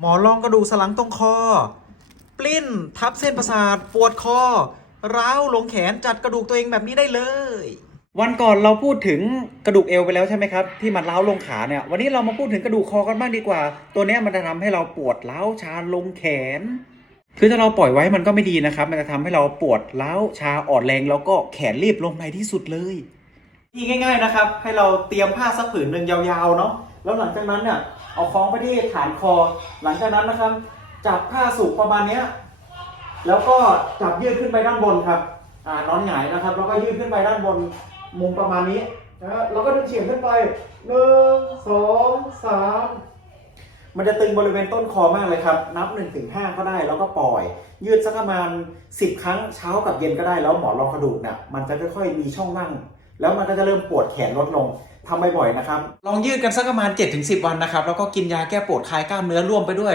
หมอลองกระดูกสันหลังตรงคอ ปลิ้นทับเส้นประสาทปวดคอ ร้าวลงแขนจัดกระดูกตัวเองแบบนี้ได้เลย วันก่อนเราพูดถึงกระดูกเอวไปแล้วใช่ไหมครับ ที่มันร้าวลงขาเนี่ย วันนี้เรามาพูดถึงกระดูกคอกันบ้างดีกว่า ตัวเนี้ยมันจะทำให้เราปวดร้าวชาลงแขน คือถ้าเราปล่อยไว้มันก็ไม่ดีนะครับ มันจะทำให้เราปวดร้าวชาอ่อนแรงแล้วก็แขนรีบลงในที่สุดเลยที่ง่าย ๆนะครับ ให้เราเตรียมผ้าสักผืนหนึ่งยาวๆเนาะ แล้วหลังจากนั้นเนี่ยเอาคล้องไปที่ฐานคอ หลังจากนั้นนะครับ จับผ้าสูงประมาณเนี้ยแล้วก็จับยืดขึ้นไปด้านบนครับอ่านอนหงายนะครับ แล้วก็ยืดขึ้นไปด้านบนมุมประมาณนี้นะฮะแล้วก็ดึงเฉียงขึ้นไปหนึ่งสองสามมันจะตึงบริเวณต้นคอมากเลยครับ นับ1นถึงหก็ได้แล้วก็ปล่อย ยืดสักประมาณ 10 ครั้งเช้ากับเย็นก็ได้แล้วหมอนรองกระดูกเนี่ยมันจะค่อยๆมีช่องนั่งแล้วมันก็จะเริ่มปวดแขนลดลง ทำบ่อยๆนะครับ ลองยืดกันสักประมาณ 7-10 วันนะครับ แล้วก็กินยาแก้ปวดคลายกล้ามเนื้อร่วมไปด้วย